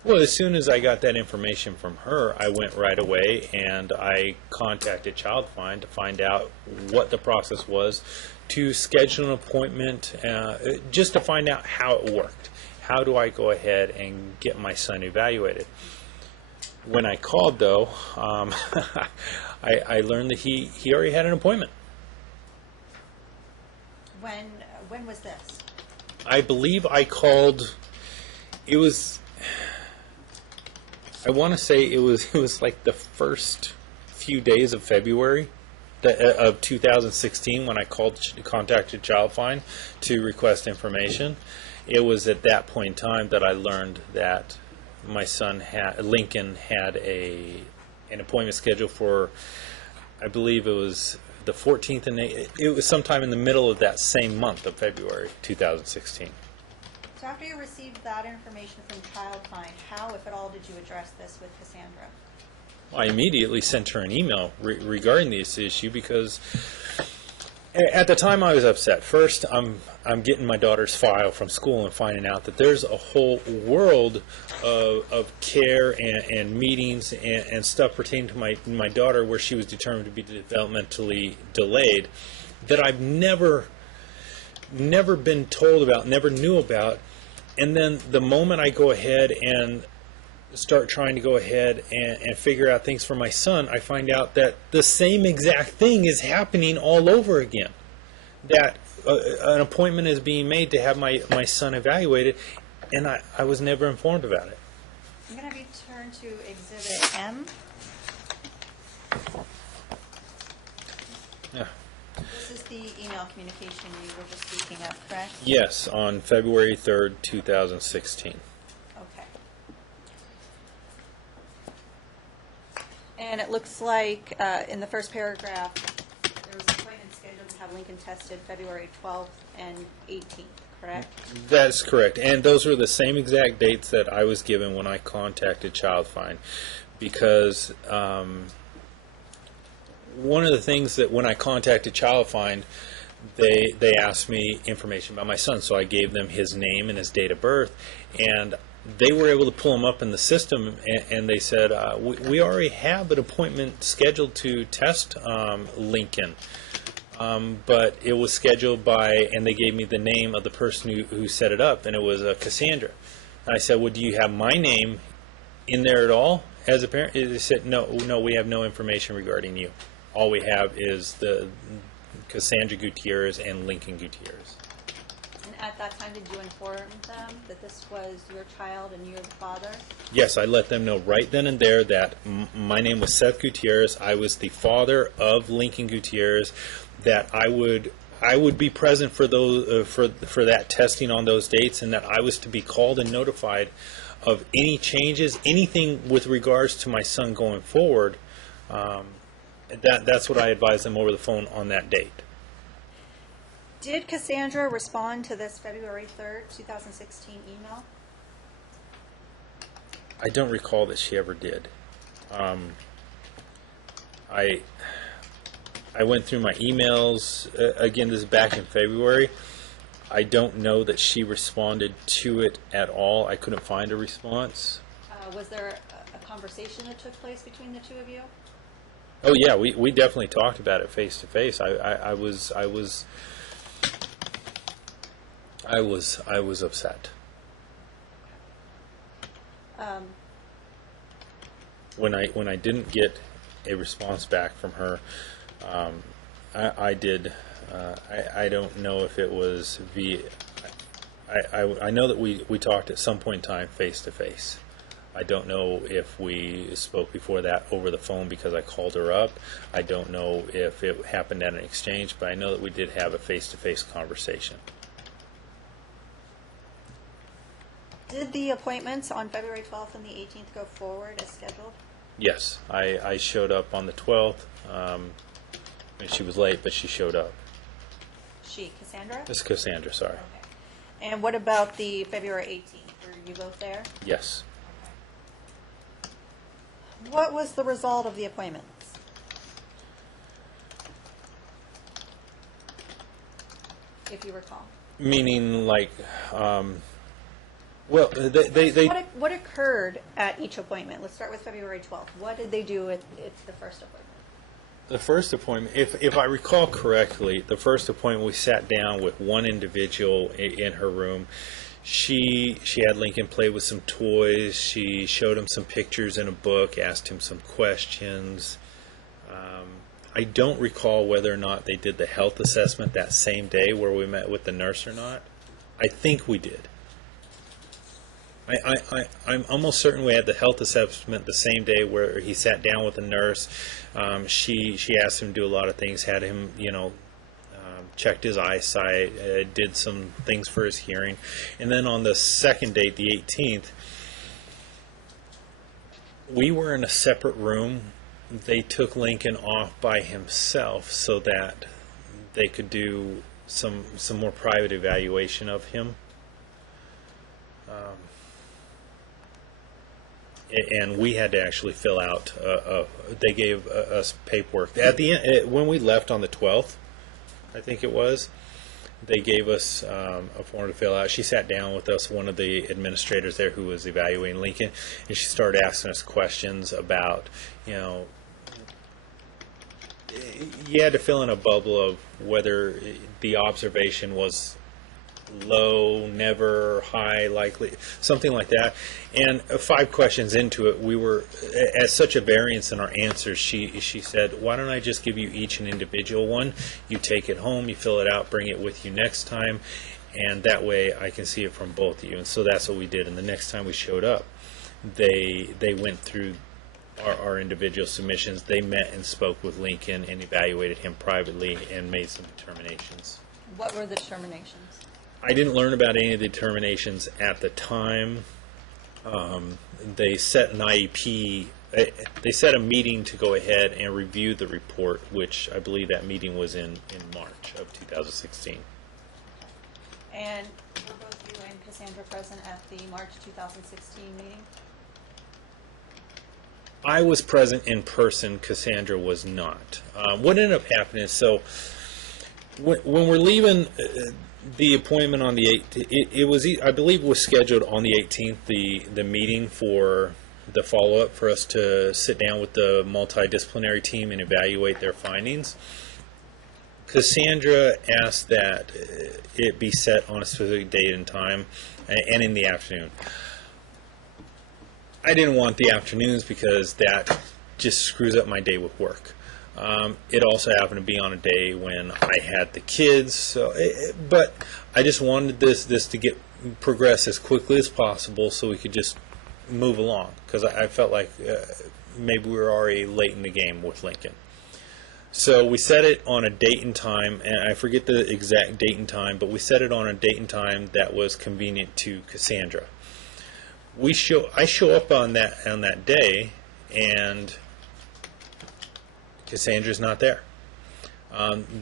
Well, as soon as I got that information from her, I went right away and I contacted Child Find to find out what the process was to schedule an appointment, just to find out how it worked. How do I go ahead and get my son evaluated? When I called, though, I learned that he already had an appointment. When was this? I believe I called, it was, I want to say it was like the first few days of February of 2016 when I contacted Child Find to request information. It was at that point in time that I learned that my son Lincoln had an appointment scheduled for, I believe it was the 14th, and it was sometime in the middle of that same month of February 2016. So after you received that information from Child Find, how, if at all, did you address this with Casandra? I immediately sent her an email regarding this issue because at the time I was upset. First, I'm getting my daughter's file from school and finding out that there's a whole world of care and meetings and stuff pertaining to my daughter where she was determined to be developmentally delayed that I've never been told about, never knew about. And then the moment I go ahead and start trying to go ahead and figure out things for my son, I find out that the same exact thing is happening all over again. That an appointment is being made to have my son evaluated, and I was never informed about it. I'm going to have you turn to Exhibit M. Yeah. This is the email communication you were just speaking of, correct? Yes, on February 3rd, 2016. Okay. And it looks like in the first paragraph, there was an appointment scheduled to have Lincoln tested February 12th and 18th, correct? That's correct. And those were the same exact dates that I was given when I contacted Child Find, because one of the things that when I contacted Child Find, they asked me information about my son, so I gave them his name and his date of birth, and they were able to pull him up in the system, and they said, we already have an appointment scheduled to test Lincoln, but it was scheduled by, and they gave me the name of the person who set it up, and it was Casandra. And I said, well, do you have my name in there at all as a parent? They said, no, we have no information regarding you. All we have is the Casandra Gutierrez and Lincoln Gutierrez. And at that time, did you inform them that this was your child and you're the father? Yes, I let them know right then and there that my name was Seth Gutierrez. I was the father of Lincoln Gutierrez. That I would be present for those for that testing on those dates, and that I was to be called and notified of any changes, anything with regards to my son going forward. That's what I advised them over the phone on that date. Did Casandra respond to this February 3rd, 2016 email? I don't recall that she ever did. I went through my emails, again, this is back in February. I don't know that she responded to it at all. I couldn't find a response. Was there a conversation that took place between the two of you? Oh yeah, we definitely talked about it face to face. I was upset. When I didn't get a response back from her, I did. I don't know if it was via. I know that we talked at some point in time face to face. I don't know if we spoke before that over the phone because I called her up. I don't know if it happened at an exchange, but I know that we did have a face-to-face conversation. Did the appointments on February 12th and the 18th go forward as scheduled? Yes, I showed up on the 12th. And she was late, but she showed up. She, Casandra? It's Casandra, sorry. Okay. And what about the February 18th? Were you both there? Yes. What was the result of the appointments? If you recall. Meaning, like, Well, they What occurred at each appointment? Let's start with February 12th. What did they do at the first appointment? the first appointment, if I recall correctly, the first appointment we sat down with one individual in her room. She had Lincoln play with some toys. She showed him some pictures in a book, asked him some questions. I don't recall whether or not they did the health assessment that same day where we met with the nurse or not. I think we did. I'm almost certain we had the health assessment the same day where he sat down with the nurse. She asked him to do a lot of things, had him, checked his eyesight, did some things for his hearing. And then on the second date, the 18th, we were in a separate room. They took Lincoln off by himself so that they could do some more private evaluation of him. And we had to actually fill out. They gave us paperwork at the end when we left on the 12th. I think it was. They gave us a form to fill out. She sat down with us, one of the administrators there who was evaluating Lincoln, and she started asking us questions about, you had to fill in a bubble of whether the observation was low, never, high, likely, something like that. And 5 questions into it, we were at such a variance in our answers. She said, why don't I just give you each an individual one? You take it home, you fill it out, bring it with you next time, and that way I can see it from both of you. And so that's what we did. And the next time we showed up, they went through our individual submissions. They met and spoke with Lincoln and evaluated him privately and made some determinations. What were the determinations? I didn't learn about any of the determinations at the time. They set an IEP. They set a meeting to go ahead and review the report, which I believe that meeting was in March of 2016. And were both you and Casandra present at the March 2016 meeting? I was present in person. Casandra was not. What ended up happening is, so when we're leaving the appointment on the 18th, it was, I believe, was scheduled on the 18th, the meeting for the follow-up for us to sit down with the multidisciplinary team and evaluate their findings. Casandra asked that it be set on a specific date and time and in the afternoon. I didn't want the afternoons because that just screws up my day with work. It also happened to be on a day when I had the kids, but I just wanted this to progress as quickly as possible so we could just move along, because I felt like maybe we were already late in the game with Lincoln. So we set it on a date and time, and I forget the exact date and time, but we set it on a date and time that was convenient to Casandra. I show up on that day, and Cassandra's not there.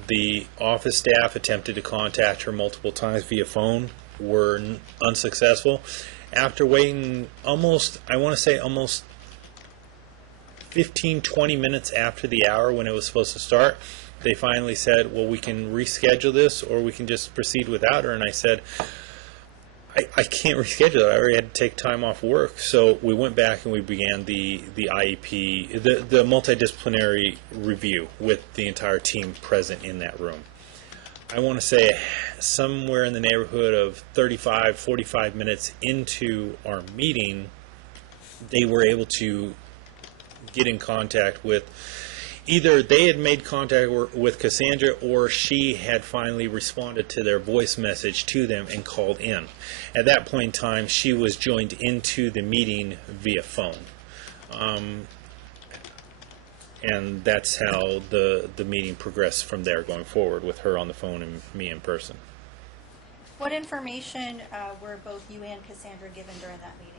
The office staff attempted to contact her multiple times via phone, were unsuccessful. After waiting almost 15-20 minutes after the hour when it was supposed to start, they finally said, well, we can reschedule this or we can just proceed without her. And I said, I can't reschedule it. I already had to take time off work. So we went back and we began the IEP, the multidisciplinary review with the entire team present in that room. I want to say somewhere in the neighborhood of 35, 45 minutes into our meeting, they were able to get in contact with, either they had made contact with Casandra or she had finally responded to their voice message to them and called in. At that point in time, she was joined into the meeting via phone. And that's how the meeting progressed from there going forward, with her on the phone and me in person. What information were both you and Casandra given during that meeting?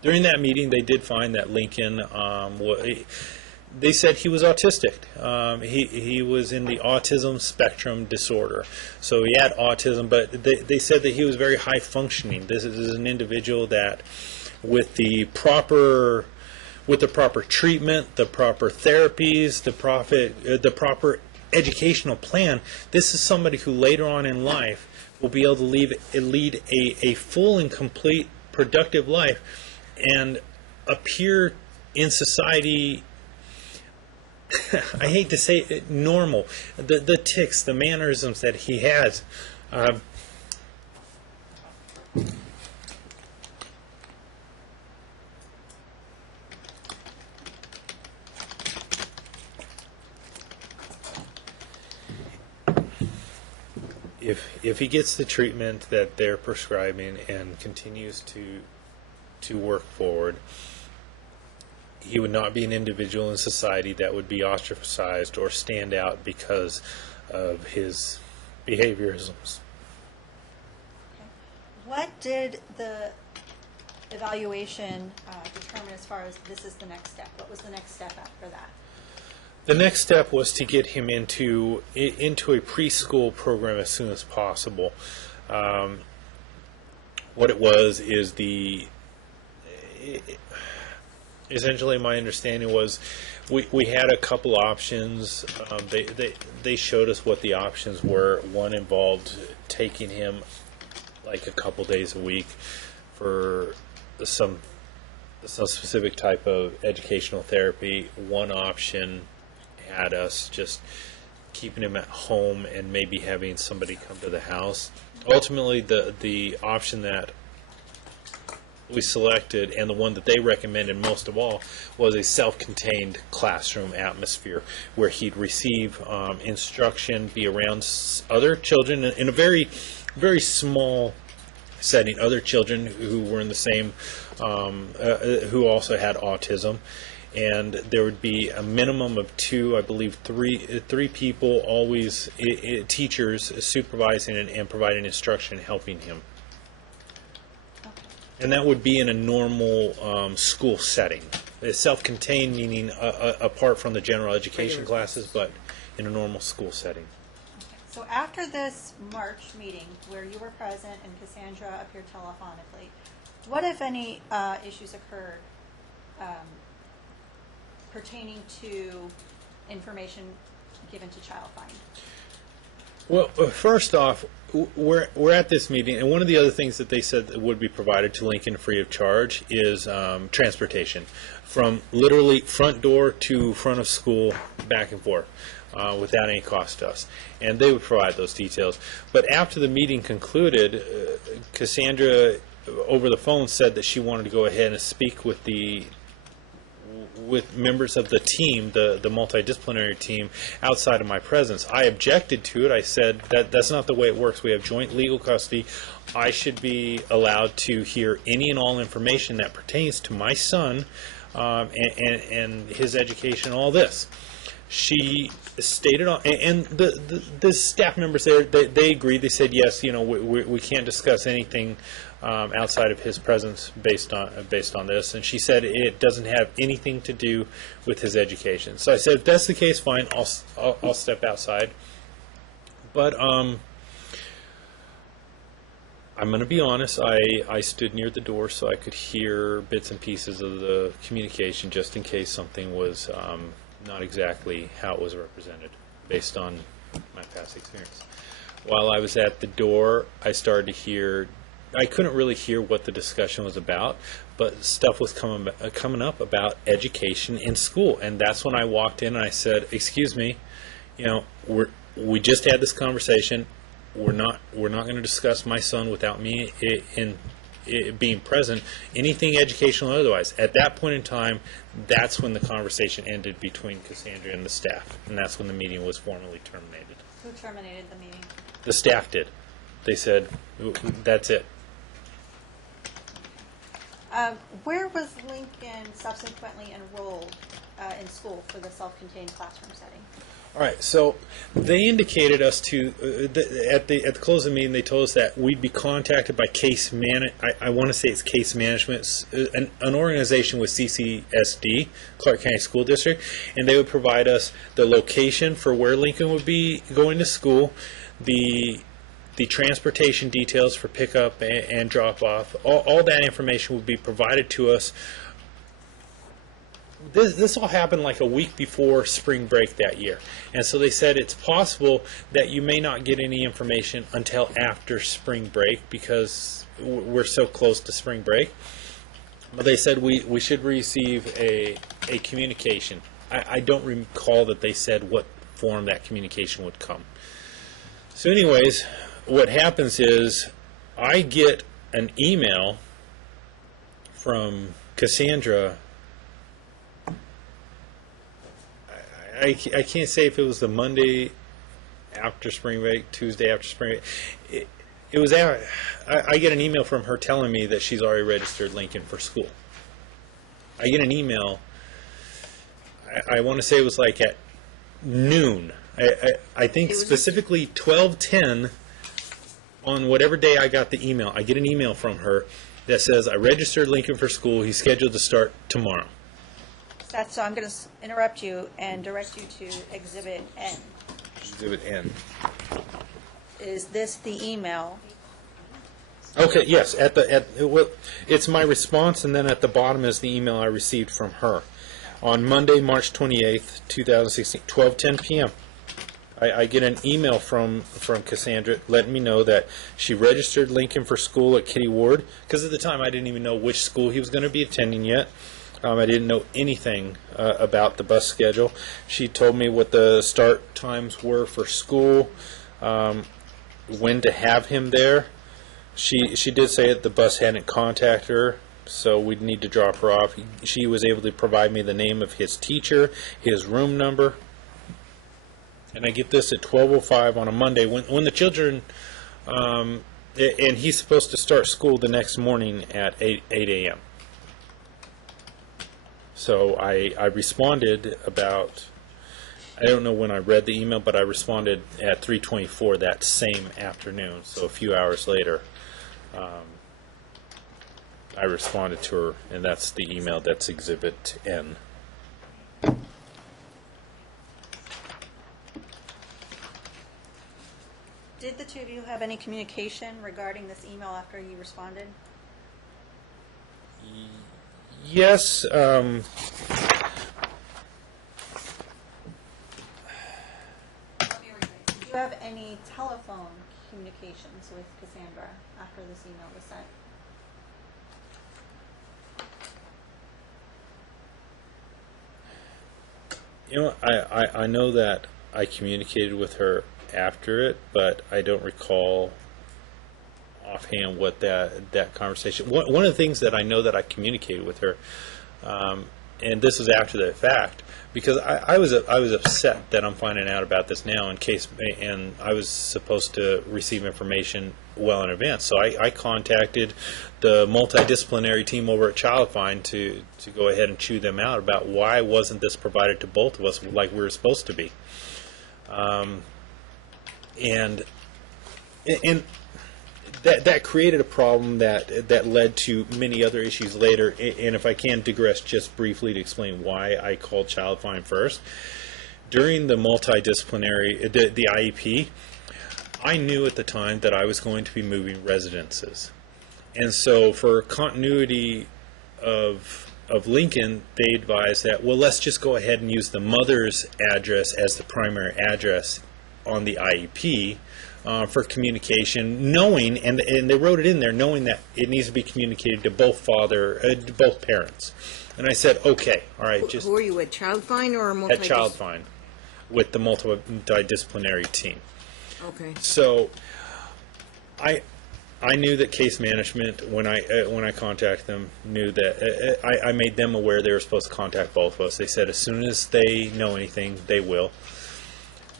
During that meeting, they did find that Lincoln, they said he was autistic. He was in the autism spectrum disorder. So he had autism, but they said that he was very high functioning. This is an individual that with the proper treatment, the proper therapies, the proper educational plan. This is somebody who later on in life will be able to lead a full and complete productive life and appear in society, I hate to say it, normal. The tics, the mannerisms that he has. If he gets the treatment that they're prescribing and continues to work forward, he would not be an individual in society that would be ostracized or stand out because of his behaviorisms. Okay. What did the evaluation determine as far as this is the next step? What was the next step after that? The next step was to get him into a preschool program as soon as possible. What it was is essentially my understanding was we had a couple options. They showed us what the options were. One involved taking him like a couple days a week for some specific type of educational therapy. One option had us just keeping him at home and maybe having somebody come to the house. Ultimately, the option that we selected, and the one that they recommended most of all, was a self-contained classroom atmosphere where he'd receive instruction, be around other children in a very, very small setting, other children who were in the same, who also had autism. And there would be a minimum of two, I believe three people, always teachers supervising and providing instruction, helping him. And that would be in a normal school setting. Self-contained, meaning apart from the general education classes, but in a normal school setting. Okay. So after this March meeting, where you were present and Casandra appeared telephonically, what, if any, issues occurred pertaining to information given to Child Find? Well, first off, we're at this meeting, and one of the other things that they said that would be provided to Lincoln free of charge is transportation, from literally front door to front of school, back and forth, without any cost to us. And they would provide those details. But after the meeting concluded, Casandra, over the phone, said that she wanted to go ahead and speak with members of the team, the multidisciplinary team, outside of my presence. I objected to it. I said that's not the way it works. We have joint legal custody. I should be allowed to hear any and all information that pertains to my son and his education, all this. She stated, and the staff members there, they agreed. They said, yes, we can't discuss anything outside of his presence based on this. And she said it doesn't have anything to do with his education. So I said, if that's the case, fine, I'll step outside. But I'm going to be honest, I stood near the door so I could hear bits and pieces of the communication, just in case something was not exactly how it was represented based on my past experience. While I was at the door, I started to hear, I couldn't really hear what the discussion was about, but stuff was coming up about education in school. And that's when I walked in and I said, excuse me, we just had this conversation. We're not going to discuss my son without me being present, anything educational or otherwise. At that point in time, that's when the conversation ended between Casandra and the staff, and that's when the meeting was formally terminated. Who terminated the meeting? The staff did. They said, that's it. Where was Lincoln subsequently enrolled in school for the self-contained classroom setting? All right, so they indicated us to, at the close of the meeting, they told us that we'd be contacted by I want to say it's Case Management, an organization with CCSD, Clark County School District, and they would provide us the location for where Lincoln would be going to school, the transportation details for pickup and drop-off. All that information would be provided to us this all happened like a week before spring break that year. And so they said it's possible that you may not get any information until after spring break because we're so close to spring break. But they said we should receive a communication. I don't recall that they said what form that communication would come. So anyways, what happens is I get an email from Casandra. I can't say if it was the Monday after spring break, Tuesday after spring break. It was I get an email from her telling me that she's already registered Lincoln for school. I get an email, I want to say it was like at noon. I think specifically 12:10 on whatever day I got the email. I get an email from her that says, I registered Lincoln for school. He's scheduled to start tomorrow. So I'm going to interrupt you and direct you to Exhibit N. Exhibit N. Is this the email? Okay, yes. It's my response, and then at the bottom is the email I received from her on Monday, March 28th, 2016, 12:10 p.m. I get an email from Casandra letting me know that she registered Lincoln for school at Kitty Ward, because at the time I didn't even know which school he was going to be attending yet. I didn't know anything about the bus schedule. She told me what the start times were for school, when to have him there. She did say that the bus hadn't contacted her, so we'd need to drop her off. She was able to provide me the name of his teacher, his room number. And I get this at 12:05 on a Monday when the children, and he's supposed to start school the next morning at 8 a.m. So I responded about, I don't know when I read the email, but I responded at 3:24 that same afternoon. So a few hours later, I responded to her, and that's the email that's Exhibit N. Did the two of you have any communication regarding this email after you responded? Yes. Do you have any telephone communications with Casandra after this email was sent? You know, I know that I communicated with her after it, but I don't recall offhand what that conversation. One of the things that I know that I communicated with her, and this was after the fact, because I was upset that I'm finding out about this now and I was supposed to receive information well in advance. So I contacted the multidisciplinary team over at Child Find to go ahead and chew them out about why wasn't this provided to both of us like we were supposed to be. And that created a problem that led to many other issues later. And if I can digress just briefly to explain why I called Child Find first. During the multidisciplinary, the IEP, I knew at the time that I was going to be moving residences. And so for continuity of Lincoln, they advised that, well, let's just go ahead and use the mother's address as the primary address on the IEP for communication, knowing, and they wrote it in there, knowing that it needs to be communicated to both both parents. And I said, okay, all right. Just who are you at, Child Find or at Child Find with the multidisciplinary team. Okay. So I knew that case management, when I contacted them, knew that I made them aware they were supposed to contact both of us. They said as soon as they know anything, they will.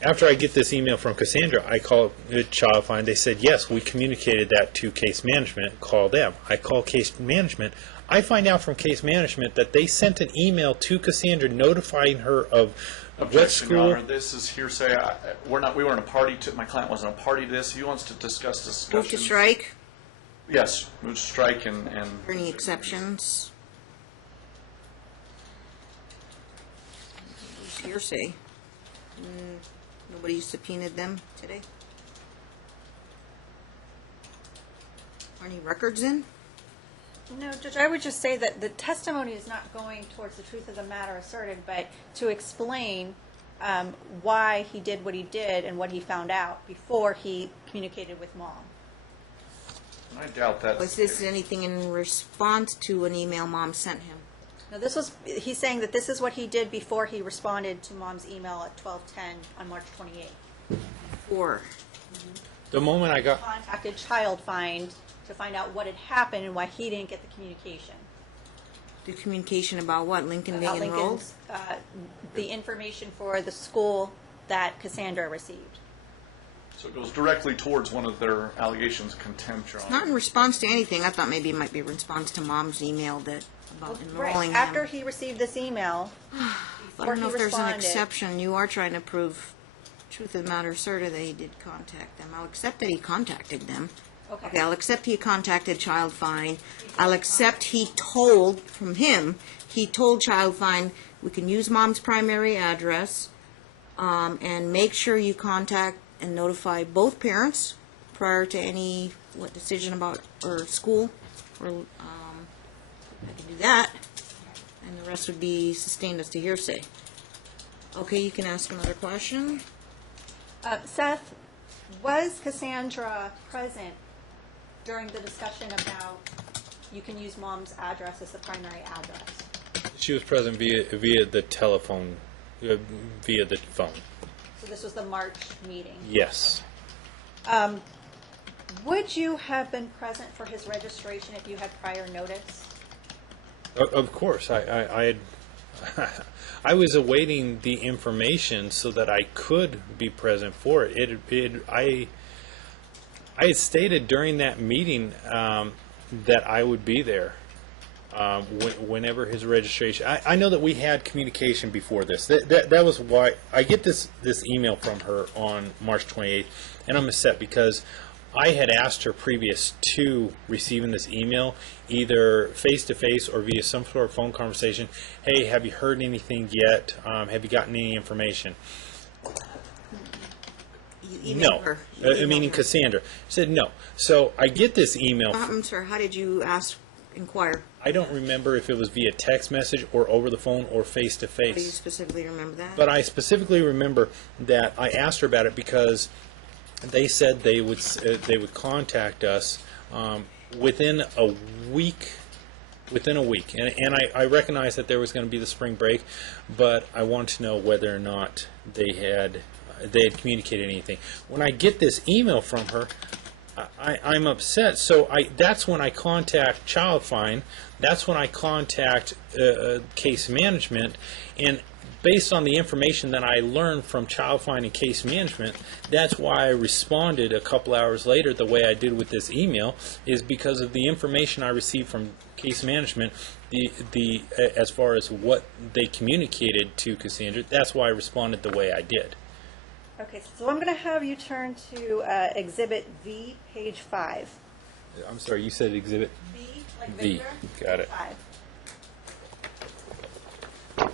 After I get this email from Casandra, I call Child Find. They said, yes, we communicated that to case management. Call them. I call case management. I find out from case management that they sent an email to Casandra notifying her of what Objection, school. Your Honor. This is hearsay. We weren't a party to. My client wasn't a party to this. He wants to discuss discussions. Move to strike. Yes, move to strike and. For any exceptions? Hearsay. Nobody subpoenaed them today? Are any records in? No, Judge, I would just say that the testimony is not going towards the truth of the matter asserted, but to explain why he did what he did and what he found out before he communicated with Mom. I doubt that. Was this anything in response to an email Mom sent him? No, he's saying that this is what he did before he responded to Mom's email at 12:10 on March 28th. Or The moment I got, Contacted Child Find to find out what had happened and why he didn't get the communication. the communication about what? Lincoln being About enrolled? Lincoln's, the information for the school that Casandra received. So it goes directly towards one of their allegations of contempt, Your Honor. Not in response to anything. I thought maybe it might be a response to Mom's email that about enrolling him. After he received this email, I before don't he know if there's an responded. exception. You are trying to prove truth of the matter asserted that he did contact them. I'll accept that he contacted them. Okay. I'll accept he contacted Child Find. I'll accept he told, from him, he told Child Find, we can use Mom's primary address, and make sure you contact and notify both parents prior to any, decision about, or school, or, I can do that, and the rest would be sustained as to hearsay. Okay, you can ask another question. Seth, was Cassandra present during the discussion about you can use Mom's address as the primary address? she was present via the telephone, via the phone. So this was the March meeting? Yes. Would you have been present for his registration if you had prior notice? Of course, I I was awaiting the information so that I could be present for it. I had stated during that meeting that I would be there whenever his registration. I know that we had communication before this. That was why I get this email from her on March 28th, and I'm upset because I had asked her previous to receiving this email, either face-to-face or via some sort of phone conversation, hey, have you heard anything yet? Have you gotten any information? You No. emailed her. Meaning Casandra. Said no. So I get this email. I'm sorry, how did you inquire? I don't remember if it was via text message or over the phone or Do you face-to-face. specifically remember that? But I specifically remember that I asked her about it because they said they would contact us within a week. And I recognized that there was going to be the spring break, but I wanted to know whether or not they had communicated anything. When I get this email from her, I'm upset. So that's when I contact Child Find. That's when I contact case management, and based on the information that I learned from Child Find and case management, that's why I responded a couple hours later the way I did with this email, is because of the information I received from case management, the as far as what they communicated to Casandra. That's why I responded the way I did. Okay, so I'm going to have you turn to Exhibit V, page 5. I'm sorry, you said exhibit V, like V. Victor? Got it. 5.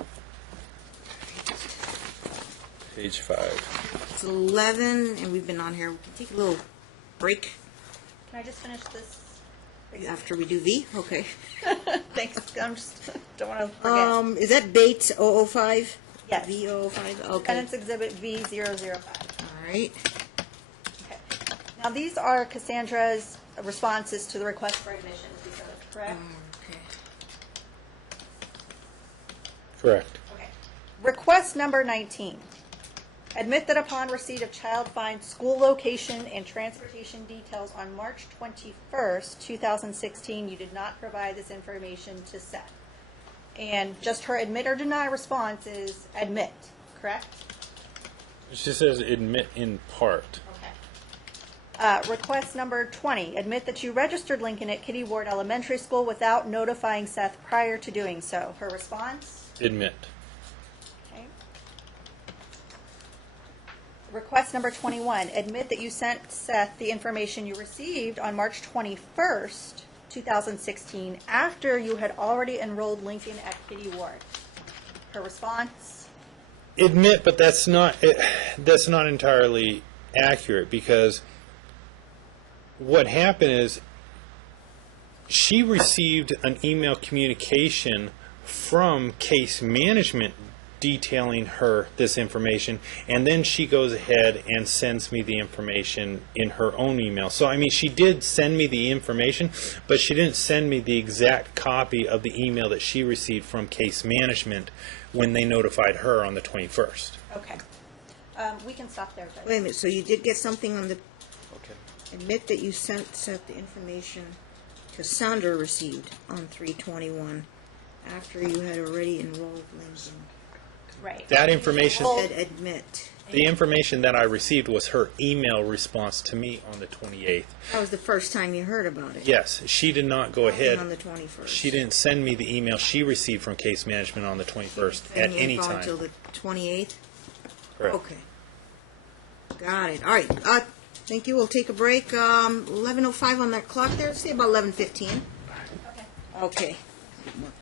Page 5. It's 11, and we've been on here. We can take a little break Can I just finish this? after we do V. Okay. Thanks. I'm just don't want to forget. Is that Bates 005? Yes. V005? Okay. Defendant's Exhibit V005. All right. Okay. Now these are Cassandra's responses to the request for admission. These are correct. Okay. Correct. Okay. Request number 19. Admit that upon receipt of Child Find school location and transportation details on March 21st, 2016, you did not provide this information to Seth. And just her admit or deny response is admit, correct? She says admit in part. Okay. Request number 20. Admit that you registered Lincoln at Kitty Ward Elementary School without notifying Seth prior to doing so. Her response? Admit. Okay. Request number 21, admit that you sent Seth the information you received on March 21st, 2016, after you had already enrolled Lincoln at Kitty Ward. Her response? Admit, but that's not entirely accurate, because what happened is she received an email communication from case management detailing her this information, and then she goes ahead and sends me the information in her own email. So I mean, she did send me the information, but she didn't send me the exact copy of the email that she received from case management when they notified her on the 21st. Okay. We can stop there, Judge. Wait a minute, so you did get something on the, Okay. admit that you sent the information Casandra received on 3/21 after you had already enrolled Lincoln. Right. That information, Said admit. the information that I received was her email response to me on the 28th. That was the first time you heard about it. Yes, she did not go Nothing ahead. on the 21st. She didn't send me the email she received from case management on the 21st at Send the any info time. Until the 28th? Correct. Okay. Got it. All right. Thank you. We'll take a break. 11:05 on that clock there. Let's say about 11:15. Okay. Okay.